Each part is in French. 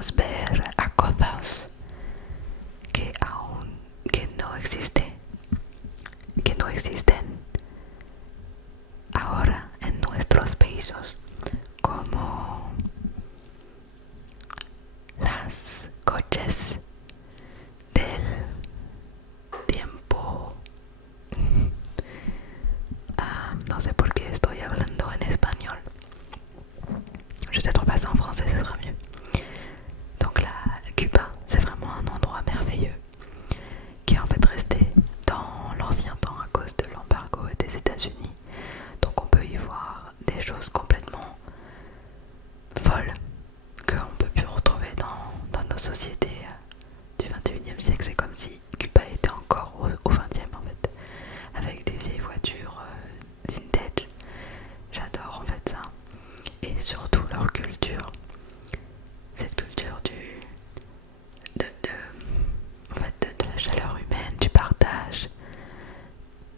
podemos ver a cosas que no existen, que no existen ahora en nuestros países, como las coches del tiempo. No sé por qué estoy hablando en espagnol. Je vais peut-être repasser en français, ce sera mieux. Donc là, Cuba, c'est vraiment un endroit merveilleux qui est en fait resté dans l'ancien temps à cause de l'embargo des États-Unis. Donc on peut y voir des choses complètement folles qu'on peut plus retrouver dans nos sociétés du 21e siècle. C'est comme si Cuba était encore au 20e en fait, avec des vieilles voitures vintage. J'adore en fait ça. Et surtout leur culture. Cette culture en fait, de la chaleur humaine, du partage,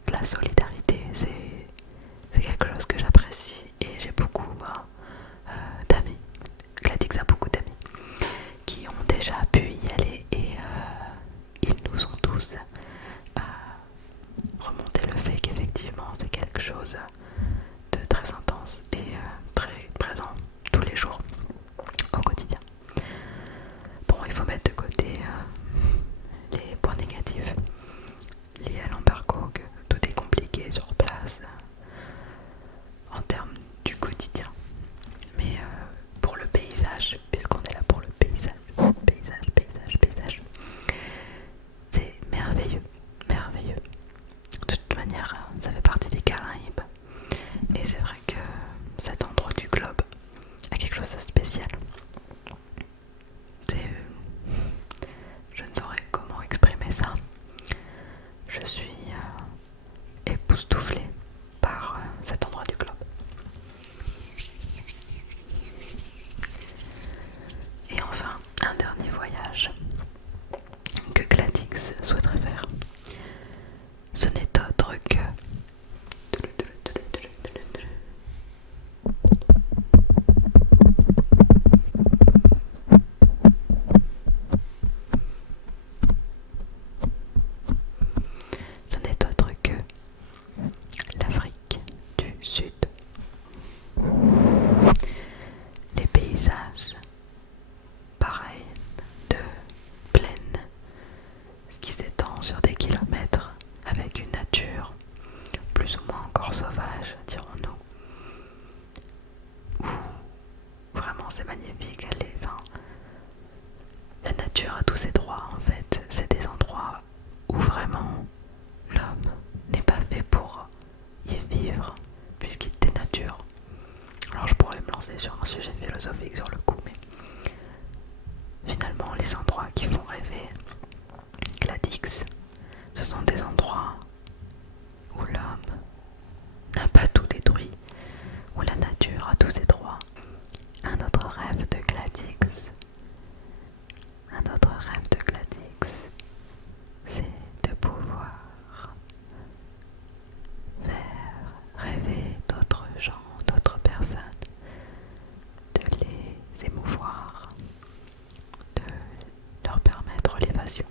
de la solidarité. C'est quelque chose que j'apprécie et j'ai beaucoup d'amis. Gladix a beaucoup d'amis qui ont déjà pu y aller et ils nous ont tous remonté le fait qu'effectivement c'est quelque chose de très intense et très présent tous les jours au quotidien. Bon, il faut mettre de côté les points négatifs liés à l'embargo, que tout est compliqué sur place en termes du quotidien. Mais pour le paysage, puisqu'on est là pour le paysage, c'est merveilleux, merveilleux. De toute manière, ça fait partie des Caraïbes. Et c'est vrai que cet endroit du globe a quelque chose de spécial. Je ne saurais comment exprimer ça. Je suis époustouflée par cet endroit du globe. Et enfin, un dernier voyage que Gladix souhaiterait faire. Ce n'est autre que l'Afrique du Sud. Les paysages, pareil, de plaine, ce qui s'étend sur des kilomètres, avec une nature plus ou moins encore sauvage, dirons-nous. Vraiment c'est magnifique, la nature a tous ses droits en fait, c'est des endroits où vraiment l'homme n'est pas fait pour y vivre puisqu'il dénature. Alors je pourrais me lancer sur un sujet philosophique sur le coup, mais finalement les endroits qui font rêver Gladix, ce sont des endroits où l'homme n'a pas tout détruit, où la nature a tous ses droits. Un autre rêve de Gladix, c'est de pouvoir faire rêver d'autres gens, d'autres personnes, de les émouvoir, de leur permettre l'évasion.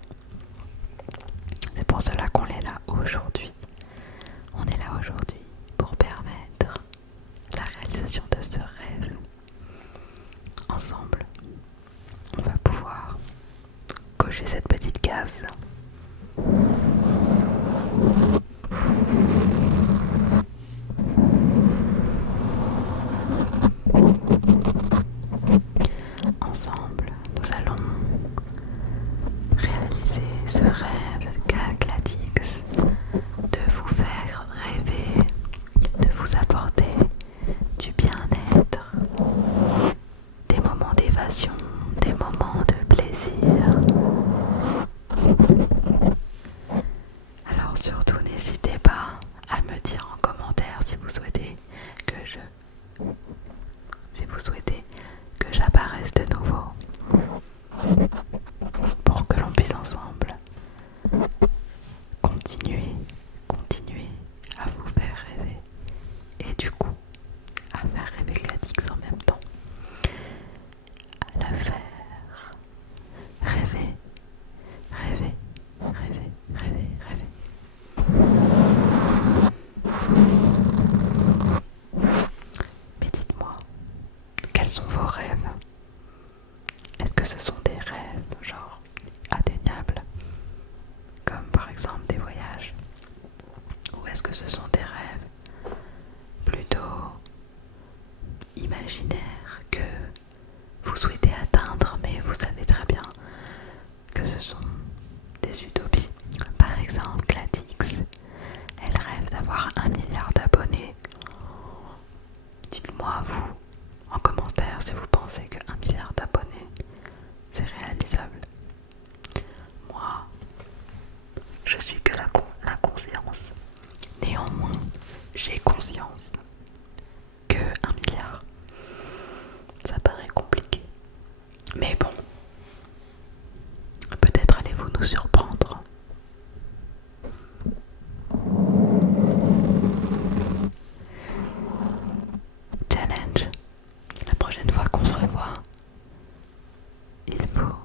C'est pour cela qu'on est là aujourd'hui. On est là aujourd'hui pour permettre la réalisation de ce rêve. Ensemble, on va pouvoir cocher cette petite case. Ensemble, nous allons réaliser ce rêve qu'a Gladix de vous faire rêver, de vous apporter du bien-être, des moments d'évasion, des moments de plaisir. Alors surtout n'hésitez pas à me dire en commentaire si vous souhaitez que j'apparaisse de nouveau pour que l'on puisse ensemble continuer à vous faire rêver et du coup à faire rêver Gladix en même temps, à la faire Mais bon, peut-être allez-vous nous surprendre. Challenge. La prochaine fois qu'on se revoit, il faut